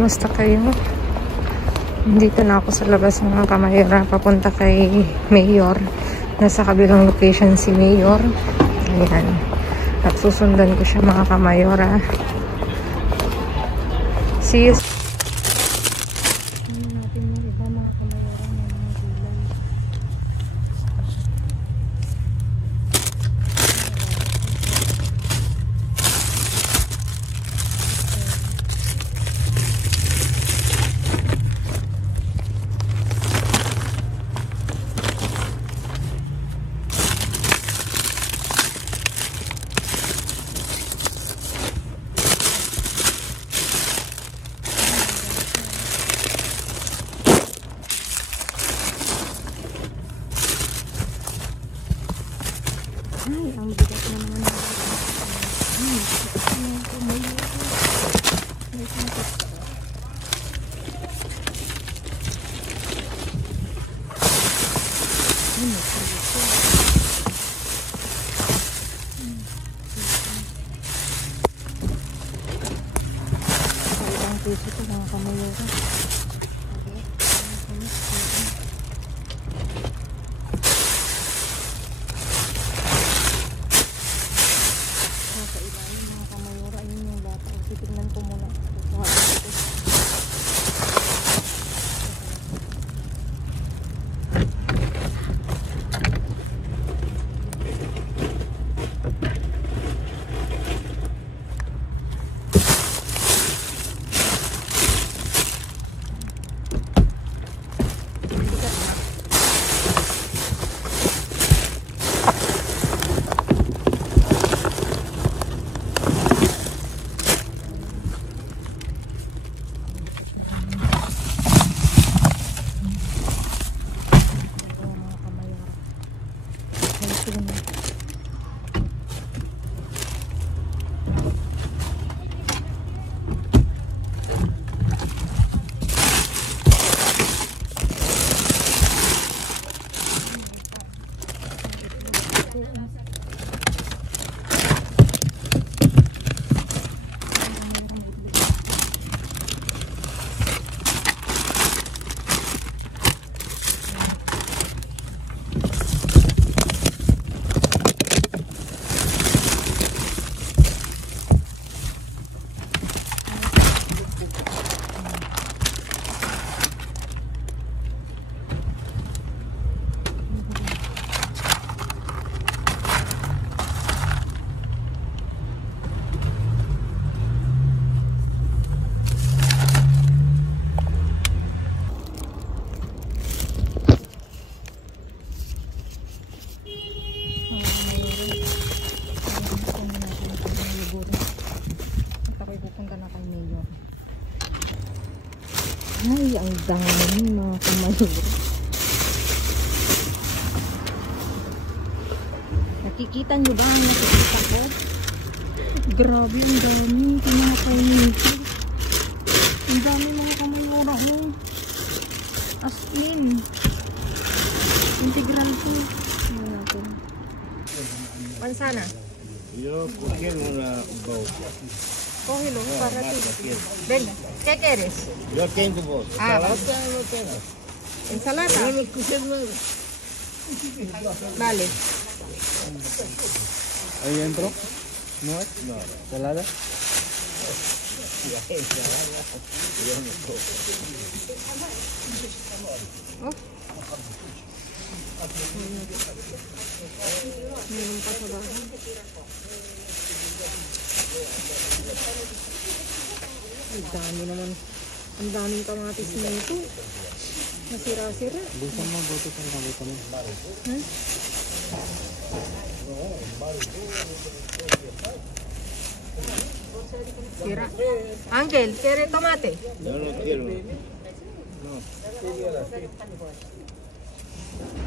kamusta kayo? Dito na ako sa labas mga kamayora, papunta kay Mayor. Nasa kabilang location si Mayor. Ayan. At susundan ko siya mga kamayora. See you. Ay, ang bigat na naman. Ilang piso ito mga kamayora. Titignan ko muna. Ay, ang dami mga kamayora. Nakikita nyo ba ang nakikita ko? Grabe, ang dami. Kinakainin ko. Ang dami mga kamayora mo. As in. Integral ko. Ano natin? Pansana? Yo quiero una boca. Cógelo para ti. Venga, ¿qué quieres? Yo tengo vos. Ah, Salata no tengo. ¿Ensalada? No lo escuché nada. Vale. Ahí dentro, ¿no es? No. ¿Salada? Oh. Meron pa sa bahay. Ang dami naman. Ang daming kamatis na ito. Nasira-sira. Busan mo, buto sa nakita mo. Hmm? Sira. Angel, ¿quiere tomate? Yo no quiero.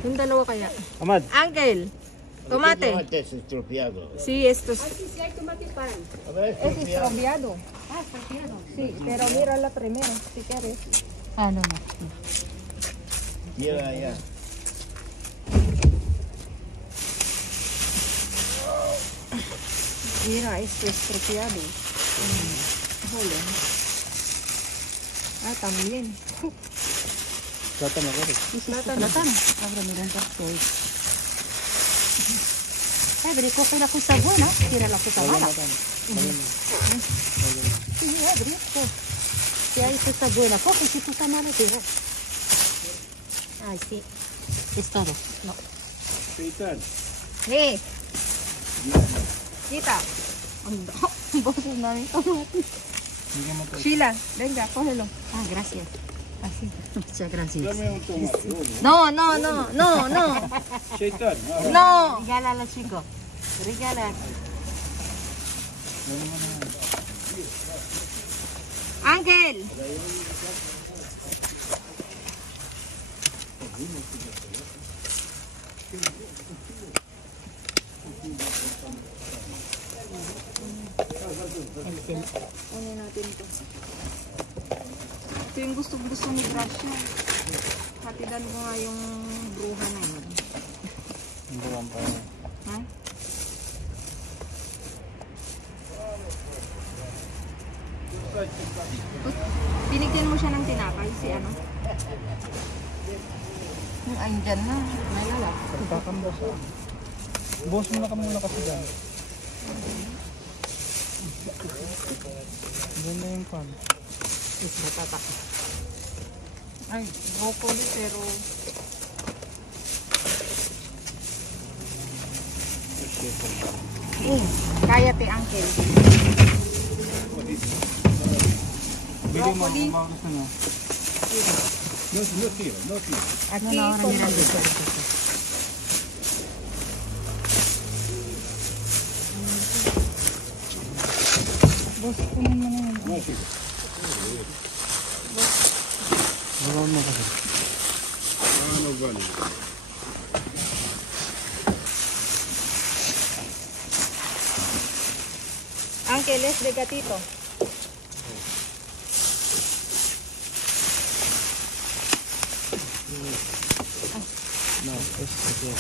Yung dalawa kaya. Amad, Angel, tomate. Tomate es estropeado. Sí, esto es, A ver, es estropeado. estropeado. Ah, estropeado. Sí, pero mírala primero, si quieres. Ah, no, no. Mira allá. Mira, esto es estropeado. Joder. Ah, también. Plátano, claro. Plátano. Abre, mira, soy. Abre, coge la cosa buena, tira la cosa mala. Sí, abre, pues. Si hay cosa buena, coge, si cosa mala, tira. Ay, sí. Es todo. No. Seitan. Ni. Kita. Vos es nada. Sheila, venga, cógelo. Ah, gracias. Así. Muchas gracias. Dame un tomate. Uno. No, no, no, no, no. Seitan. No. Regálala, chico. Regala. Ángel. Kunin natin ito. Ito yung gusto ni Gracia. Hatidan ko nga yung bruha na yun. Hindi lang pa. Ha? Binigyan mo siya ng tinapay si ano? Yung andyan na. Nalalap. Pagkakambos ah. Boss mo na ka muna kasi dyan. Diyan na yung pan. Matatak. Ay, broccoli pero... Kaya te, Uncle. Broccoli. Gusto nyo? No, no tiro, no tiro. Aquí, No, ahora mira el Boss, kunin mo na yun. No tiro. Wala mo kasi. Ah, no vale. Ángeles de gatito. No, es Basura.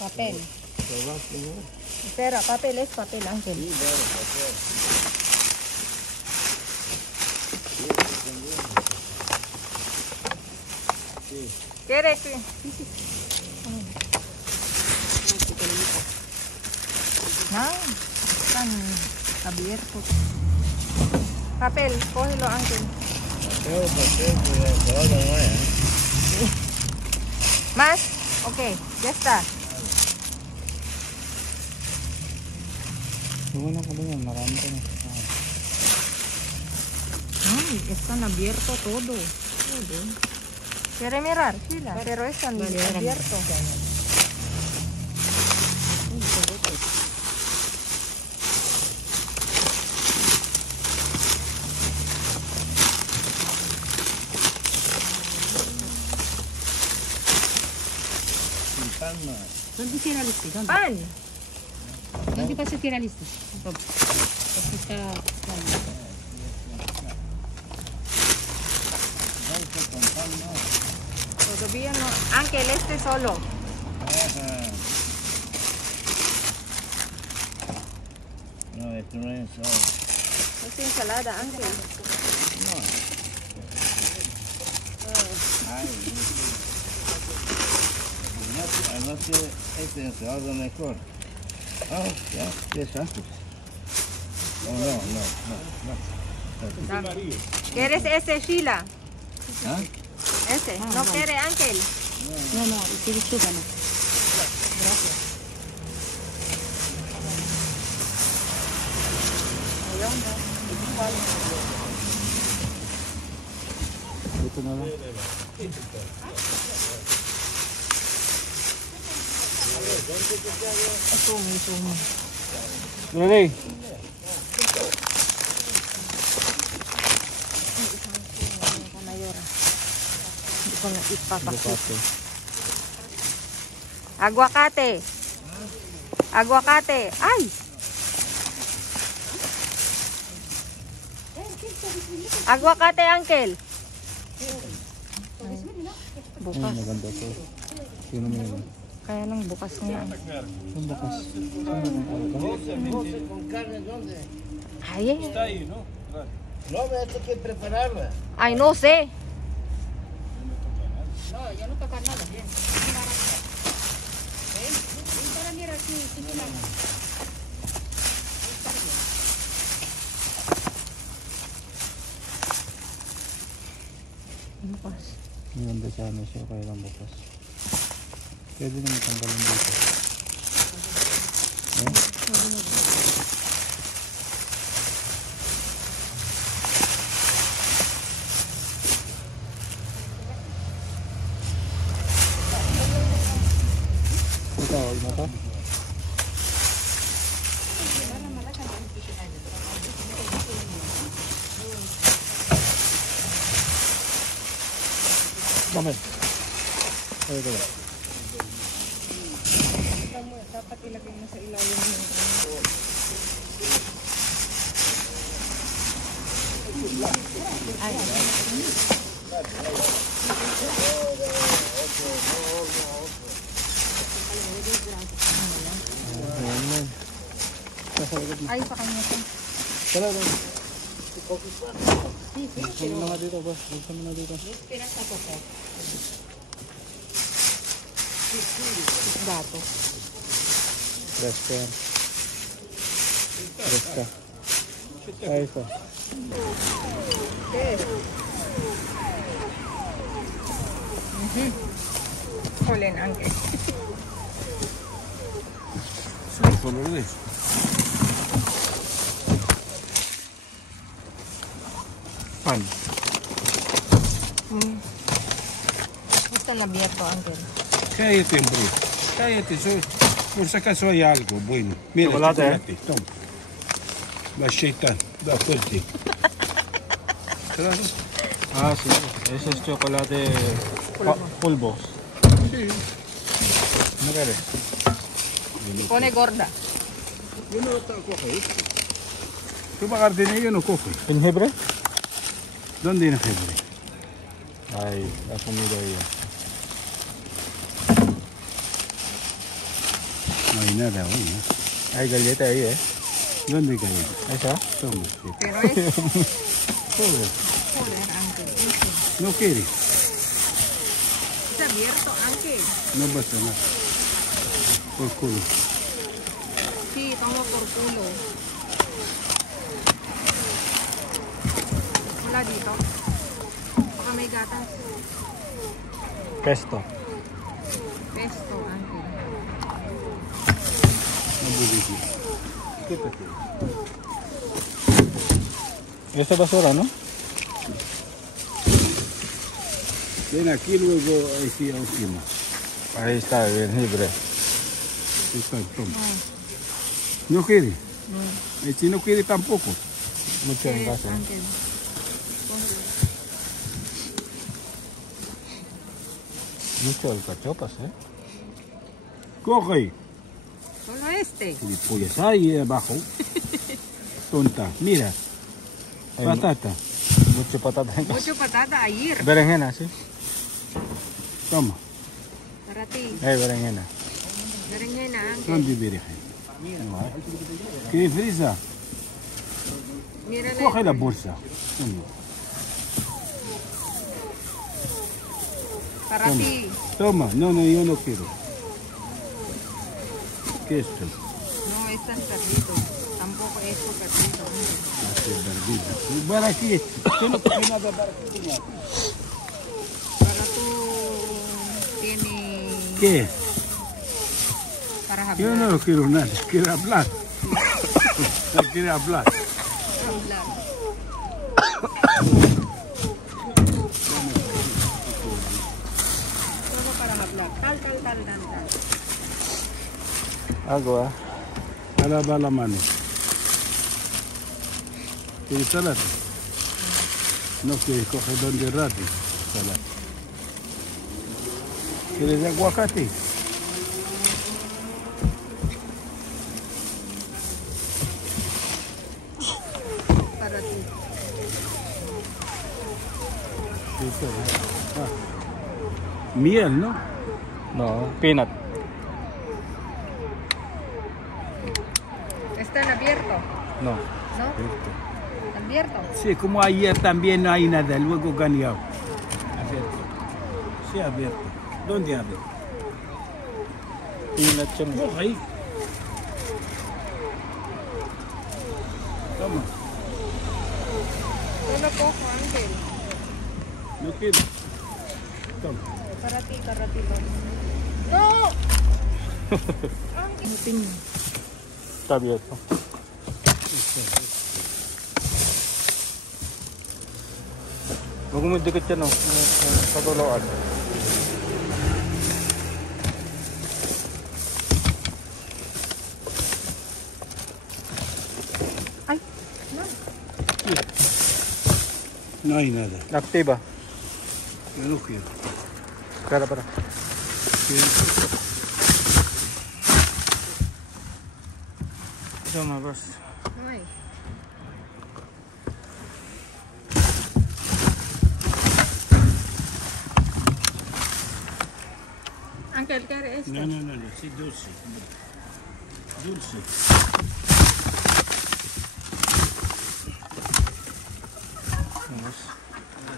Papel. Espera, papel es papel, Ángel. ¿Quiere que? No, están abiertos. Papel, cógelo, Ángel. Tengo papel, pero no hay. ¿Más? Ok, ya está. Bueno ka ba yan? Marami ka na. Ay, están abiertos todo. ¿Quiere mirar? Sheila? Pero están abiertos. Sin pan no hay. ¿Dónde tira listo? ¿Dónde? Pan. ¿Dónde pasa tira listo? Aquí está. Todavía no. Ángel, este solo. Ajá. No, esto no es solo. Es ensalada, Ángel. Ay, anoche este ensalado mejor. Ah, ya, ¿qué es antes? Oh, no. ¿Quieres ese, Sheila? ¿Ah? Ese. ¿No quiere, Ángel? No, no, sí, lechuga no. Dito na lang. Ready? Hindi ko na ipapakita. Bukato. Aguacate. Aguacate. Ay! Aguacate, Uncle. Bukas. Maganda to. Sino mo yun? Kaya lang bukas nga. Ang bakas. ¿12 con carne dónde? Ay, eh. Está ahí, ¿no? No, me esto hay que prepararla. Ay, no sé. No, ya no toca nada. Bien. ¿Eh? Para mirar si tiene nada. Bukas. Maganda sana siya kaya lang bukas. Pwede naman tanggalin dito. Tawag na to? Bakit? Ay, ito ba? Dapat ilagay mo sa ilalim ng ay, sa kanya to. Wala lang. Buksan mo na dito, boss. Buksan mo na dito. Dato. Rest ka yan. Rest ka. Ayos ka. Yes. Colin, Uncle. ¿Sabes color de eso? Pan. Gusto na abierto, Uncle. Cállate, hombre. Cállate. Por si acaso hay algo bueno. Mira, Chocolate, Toma. Va a shaitan. Va fuerte. Claro. Ah, sí. Ese es chocolate polvo. Sí. ¿No quieres? Pone gorda. Yo no lo coge. ¿Tú pagar dinero no coge? ¿Jengibre? ¿Dónde hay gente? Ay, la comida ahí. No hay nada hoy, ¿no? Hay galleta ahí, ¿eh? ¿Dónde hay galleta? Ahí está. Toma. Sí. Pero es Pobre. Joder, Uncle. No quiere. Es abierto, Uncle. No pasa nada. Por culo. Sí, tomo por culo. Wala dito. Baka may gatas. Pesto. Pesto, Uncle. No budismo. ¿Qué te quiere? Esta basura, ¿no? Ven aquí luego ahí encima. Ahí está, el jengibre. Está, toma. ¿No quiere? No. El chino quiere tampoco. Mucho en casa. Uncle. Mucho alcachopas, ¿eh? Coge. Solo este. Pues ahí abajo. Tonta. Mira. Hay Patata. mucho patata en casa. Mucho patata ayer. Berenjena, ¿sí? Toma. Para ti. Berenjena. Berenjena, Uncle. ¿Dónde virgen? ¿Qué frisa? Mírale. Coge la bolsa. Toma. Para Toma. ti. Toma. No, no, yo no quiero. ¿Qué es esto? No, este es perdido. Tampoco esto perdido. Hace verdura. Para aquí. Yo no quiero nada para aquí. Para tú tienes ¿Qué? para hablar. Yo no quiero nada. Quiero hablar. No quiero hablar. Hablar. Solo para hablar. Tal. Agua. Lava la mano. ¿Quieres salate? No quieres coger donde rato. Salate. ¿Quieres aguacate? Para ti. Sí, todo. Ah. Miel, ¿no? No, peanut. No. ¿No? Abierto. Sí, como ayer también no hay nada, luego ganado. Abierto. Sí, abierto. ¿Dónde abre? Peanut yung... Oh, ahí. Toma. Solo cojo, Ángel. No quiero. Toma. Para ti, ratito. ¡No! Ángel. Está abierto. Huwag mo dikit yan, oh. Katulawaan. Ay, No hay nada. Activa. Yo no quiero. Para. Tama, boss. ay. Ángel, ¿qué eres esto? No, sí, dulce. Dulce.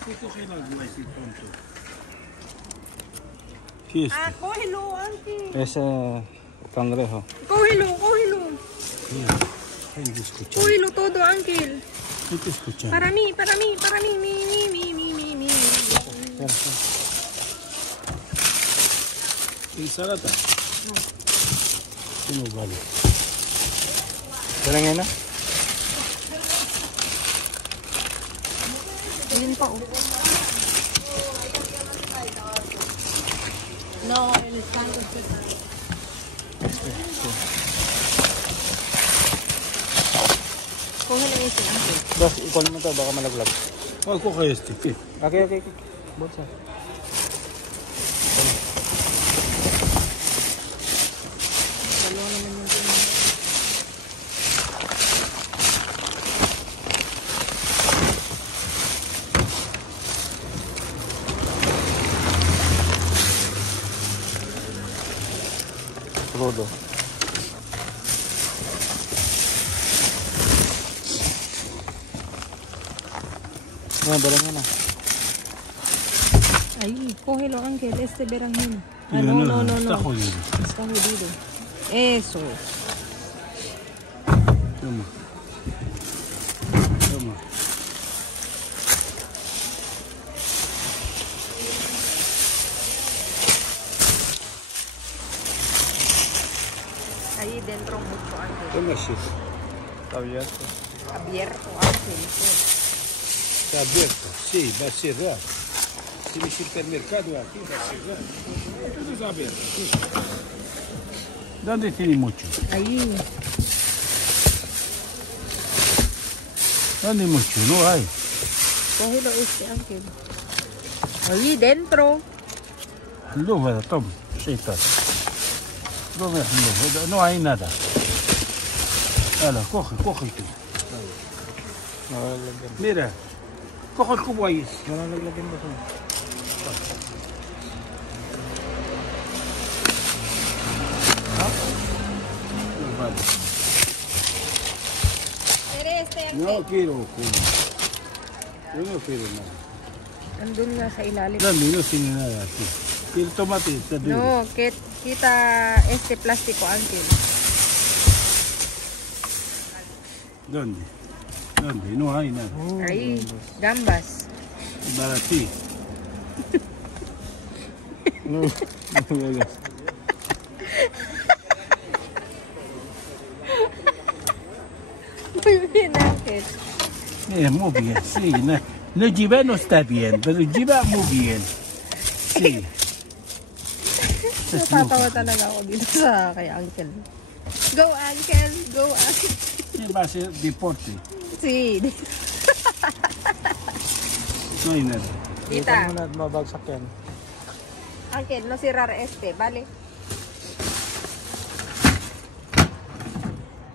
Así coge las nueces, tonto. ¿Qué es? Ah, cógelo, Ángel. Ese cangrejo. Cógelo. Hay que escuchar. Cógelo todo, Ángel. Hay que escuchar. Para mí, mi. ¿Ensalada? No. Que no vale. Kaya ngayon na? Ayun pa, oh. No, el espanto sí. Cógelo ese, Ángel. Boss, ikon mo to, baka malaglag. Oh, coge este. ¿Qué? Okay. Bolsa. Dalawa naman yung tingin. Rodo. Balang yan, ah. Ahí, cógelo, Ángel, este beranjeno. Ah, Mira, no. Está jodido. Está jodido. Eso. Toma. Ahí dentro mucho, Ángel. Toma, chef. Está abierto. Abierto, Ángel. Está abierto. Sí, va a cerrar. Si mi supermercado aquí va a cerrar. Todo está abierto. Sí. ¿Dónde tiene mucho? Ahí. ¿Dónde mucho? No hay. Cógelo este, Ángel. Ahí dentro. Luego, toma. Sí, está. No hay nada. Hala, coge tú. Nalalagyan. Mira, coge el cubo ahí. Nalalagyan ba siya? No vale. Eres este, Ángel. No quiero cubo. Yo no quiero nada. Andun nga sa ilalim. Dame, no tiene nada aquí. Y el tomate está duro. No, quita este plástico, Ángel. ¿Dónde? No hay nada. Ahí, gambas. Para ti. No. Muy bien, Ángel. Muy bien, sí. No lleva no está bien, pero lleva muy bien. Sí. Natatawa talaga ako dito sa kay Uncle. Go, Uncle! Go, Uncle! Va a ser deporte. Sí. No hay nada. Tita, Ito mo na mabagsak yan. Uncle, no cerrar este, ¿vale?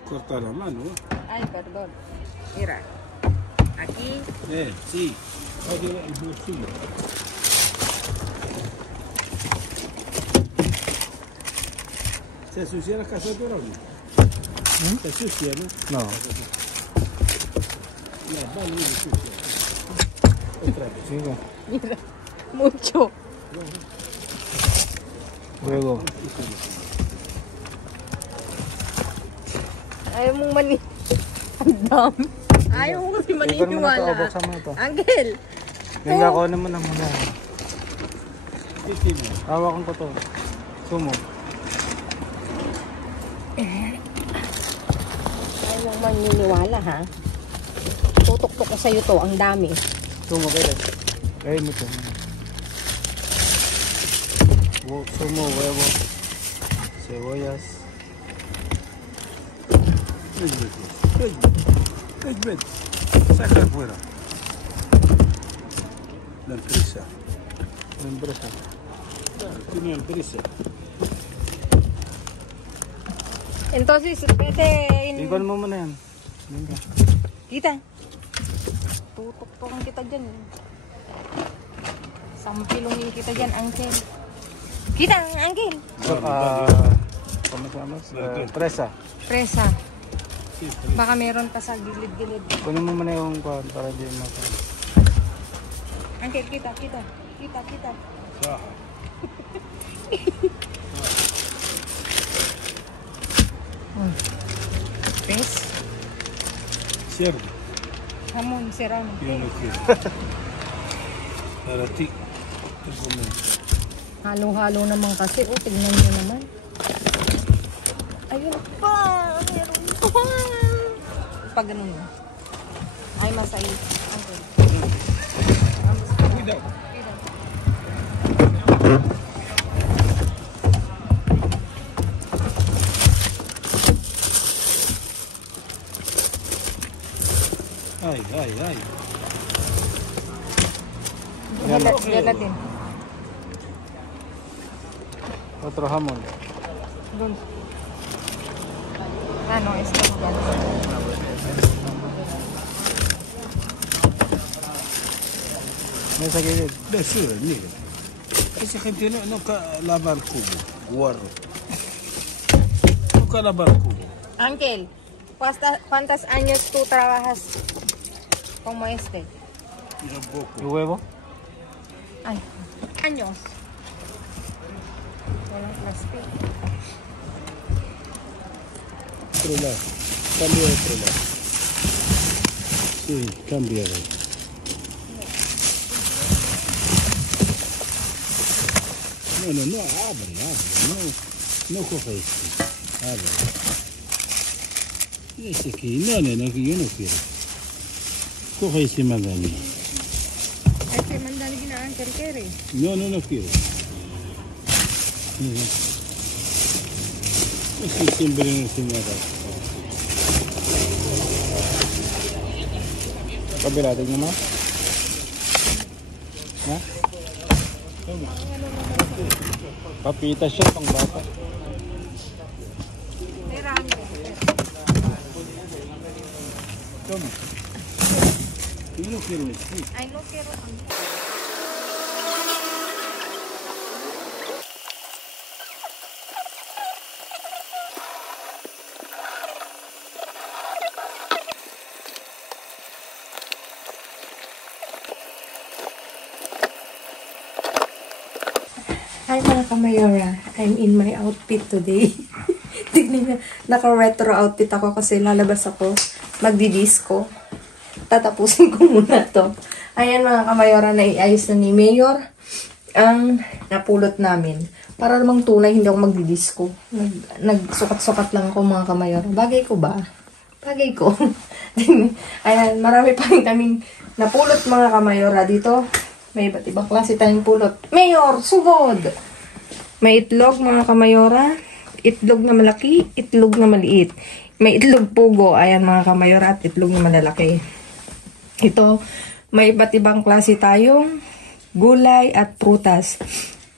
Corta la mano. Ay, perdón. Mira. Aquí. Sí. Oye, el bolsillo. ¿Se ensucia la cazadora o no? Se ensucia, ¿no? No. La bala y sucia. Otra vez. Sige. Mira, mucho. Luego. Ayaw mong mani... Ang dami. Ayaw mo kasi Ikaw naman ito. maniniwala. Buksan mo ito. Angel! Ganda ko naman ang muna. ¿Qué tiene? Hawakan ko to. Sumo. Ayaw mong maniniwala, ha? Tutok-tok ko sa'yo to. Ang dami. Sumo kayo. Kayo mo ito. Sumo, huevo. Cebollas. Ven. Saca afuera. La empresa. La empresa. Tiene empresa. Entonces, pwede... Ikaw mo muna yan. Kita. Tutok-tokan kita dyan. Sampilungin kita dyan, Angel. Kita, Angel. Kamas-kamas. Presa. Presa. Baka meron pa sa gilid-gilid. Kunin mo muna yung kuhan para di mo. Angel, kita. Saha. Pres. Cerdo. Hamon, serrano. Yo no quiero. Para ti. Te comento. Halo-halo naman kasi. O, tignan nyo naman. Ayun pa. Meron pa. Pag ganun mo. Ay, masay. Angel. Cuidado. Ay. Dala din. Otro hamon. Doon. Ano, stop yan. May sa gilid. Basura, mira. Esa gente no lava el cubo. Guarro. Nunca lava el cubo. Angel, ¿cuántos años tú trabajas como este? Yo poco. Yung huevo? Ay, años. Walang plastic. Otro lado. Cambia a otro lado. Sí, cambia. No, abre. No coja este. Abre. Ese aquí, no, yo no quiero. Coja ese mandarín. Este mandali na Angel Kerry. No quiero. Ese siempre no se me da. Kabila, tignan mo. Ha? Papitas siya, pang bata. Toma. Yo no quiero este. Ay, no quiero. Hi mga kamayora, I'm in my outfit today. Tignan nyo, naka-retro outfit ako kasi lalabas ako, magdi-disco. Tatapusin ko muna to. Ayan mga kamayora, naiayos na ni Mayor ang napulot namin. Para namang tunay, hindi ako magdi-disco. Nagsukat-sukat lang ako mga kamayora. Bagay ko ba? Bagay ko. Ayan, marami pa rin kaming napulot mga kamayora dito. May iba't ibang klase tayong pulot. Mayor, sugod! May itlog, mga kamayora. Itlog na malaki, itlog na maliit. May itlog pugo. Ayan, mga kamayora, at itlog na malalaki. Ito, may iba't ibang klase tayong gulay at prutas.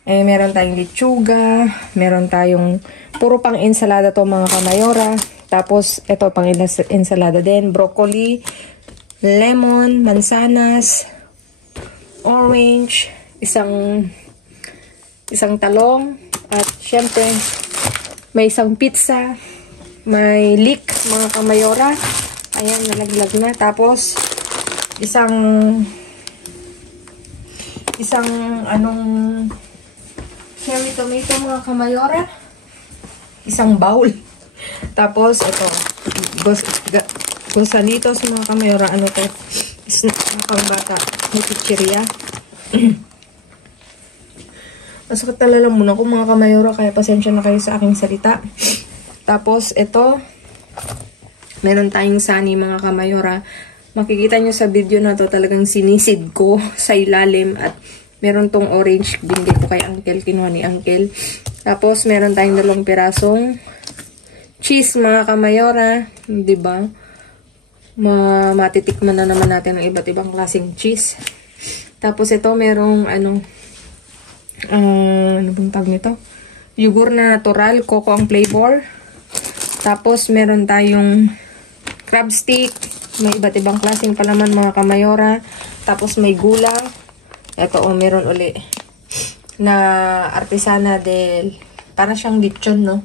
Meron tayong lechuga, meron tayong puro pang ensalada to mga kamayora. Tapos, ito pang ensalada din. Broccoli, lemon, mansanas, orange, isang talong, at syempre may isang pizza, may leek mga kamayora. Ayan, nalaglag na. Tapos isang anong cherry tomato mga kamayora. Isang bowl. Tapos, ito. Gusanitos mga kamayora. Ano to? Pang bata. Chichirya. Masakit talaga muna ako mga kamayora. Kaya pasensya na kayo sa aking salita. Tapos, ito. Meron tayong sani mga kamayora. Makikita nyo sa video na to talagang sinisid ko sa ilalim. At meron tong orange. Binigay ko kay Uncle. Kinuha ni Uncle. Tapos, meron tayong 2 pirasong cheese mga kamayora. Diba? Matitikman na naman natin ang iba't ibang klaseng cheese. Tapos, ito merong ano bang tawag nito? Yogurt na natural. Coco ang flavor. Tapos, meron tayong crab stick. May iba't ibang klaseng palaman mga kamayora. Tapos may gula. Ito meron uli na artisana del para siyang lechon, no?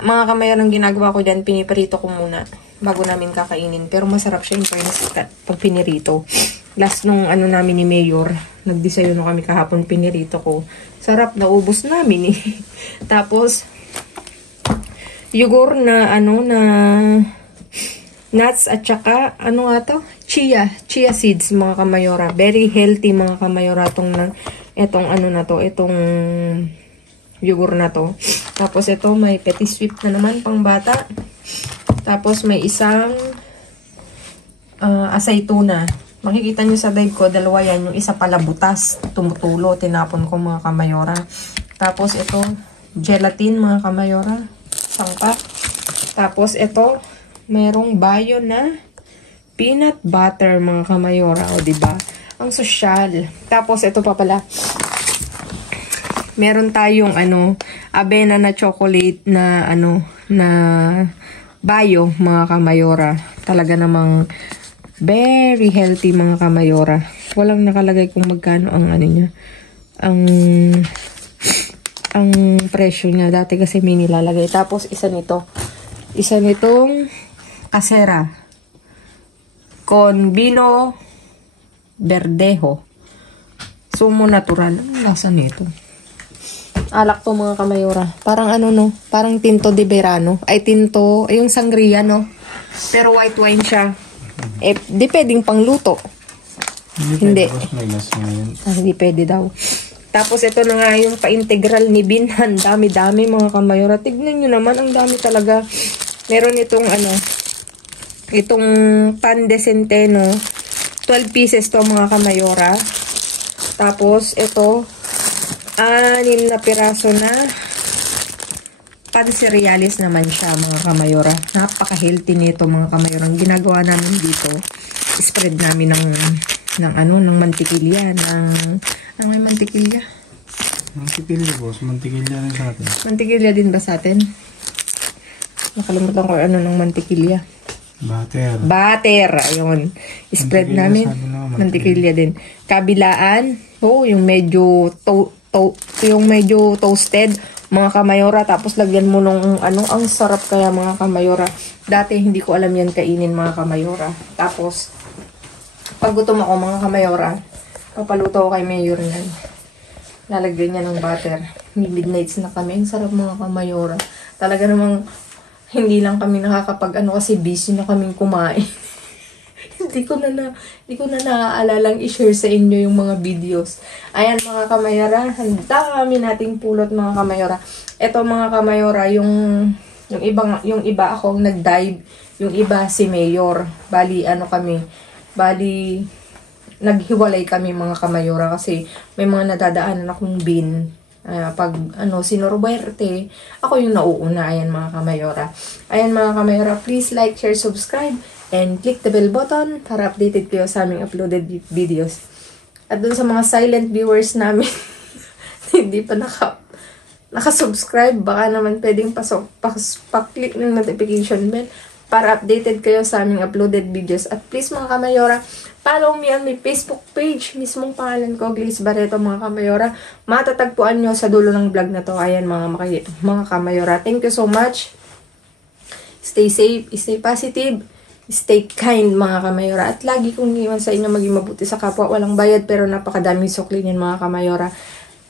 Mga kamayora, ang ginagawa ko dyan, piniprito ko muna bago namin kakainin. Pero masarap siya in fairness pag pinirito. Last nung ano namin ni Mayor, nagdesayuno kami kahapon, pinirito ko. Sarap, naubos namin eh. Tapos yogurt na nuts at saka, ano nga to? Chia seeds, mga kamayora. Very healthy, mga kamayora, itong ano na to, itong yogurt na to. Tapos ito, may petit sweet na naman, pang bata. Tapos may isang asaytuna. Makikita nyo sa bag ko, 2 yan. Yung isa pala butas, tumutulo, tinapon ko mga kamayora. Tapos ito, gelatin, mga kamayora. Sangka. Tapos ito, merong bayo na peanut butter mga kamayora. O, diba? Ang sosyal. Tapos, ito pa pala. Meron tayong, avena na chocolate na, na bayo mga kamayora. Talaga namang very healthy mga kamayora. Walang nakalagay kung magkano ang niya. Ang presyo niya. Dati kasi may nilalagay. Tapos, isa nitong Casera con vino verdejo. Sumo natural. Ang lasa nito? Alak to mga kamayora. Parang parang tinto de verano. Ay tinto, yung sangria, no? Pero white wine siya. Di pwedeng pangluto. Hindi. Hindi pwede daw. Tapos ito na nga yung pa-integral ni Binhan. Dami-dami mga kamayora. Tignan nyo naman, ang dami talaga. Meron itong itong pan de centeno, 12 pieces to mga kamayora. Tapos ito, 6 na piraso na pan cereales naman siya mga kamayora. Napaka-healthy nito mga kamayora. Ang ginagawa namin dito, spread namin ng mantikilya, may mantikilya. Mantikilya, boss. Mantikilya rin sa atin. Mantikilya din ba sa atin? Nakalimutan ko ng mantikilya. Butter. Ayun. Spread namin. Mantikilya din. Kabilaan. Yung medyo toasted. Mga kamayora. Tapos lagyan mo nung ang sarap kaya mga kamayora. Dati hindi ko alam yan kainin mga kamayora. Tapos, pag gutom ako mga kamayora, papaluto ko kay Mayor yan. Lalagyan niya ng butter. Midnights na kami. Ang sarap mga kamayora. Talaga namang hindi lang kami nakakapag kasi busy na kaming kumain. Hindi ko na naaalalang i-share sa inyo yung mga videos. Ayan mga kamayora, handa kami nating pulot mga kamayora. Ito mga kamayora, yung iba akong nag-dive, yung iba si Mayor. Bali naghiwalay kami mga kamayora kasi may mga nadadaanan akong bin. Pag sinurberte, ako yung nauuna. Ayan mga kamayora. Ayan mga kamayora, please like, share, subscribe, and click the bell button para updated kayo sa aming uploaded videos. At dun sa mga silent viewers namin, hindi pa nakasubscribe, baka naman pwedeng pa-click ng notification bell para updated kayo sa aming uploaded videos. At please mga kamayora, follow me on my Facebook page. Mismong pangalan ko, Grace Barreto mga kamayora. Matatagpuan nyo sa dulo ng vlog na to. Ayan mga kamayora. Thank you so much. Stay safe, stay positive, Stay kind mga kamayora. At lagi kong iwan sa inyo maging mabuti sa kapwa. Walang bayad pero napakadaming sukli niyan mga kamayora.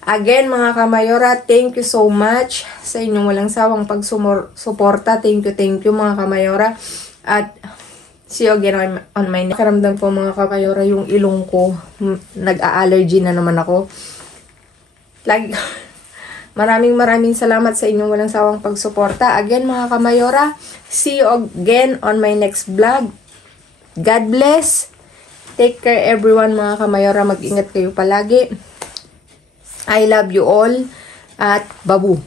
Again mga kamayora, thank you so much sa inyong walang sawang pagsuporta. Thank you mga kamayora. At see you again on my next. Karamdam po mga kamayora yung ilong ko. Nag-a-allergy na naman ako. Lagi maraming salamat sa inyong walang sawang pagsuporta. Again mga kamayora, see you again on my next vlog. God bless. Take care everyone mga kamayora. Mag-ingat kayo palagi. I love you all. At babu.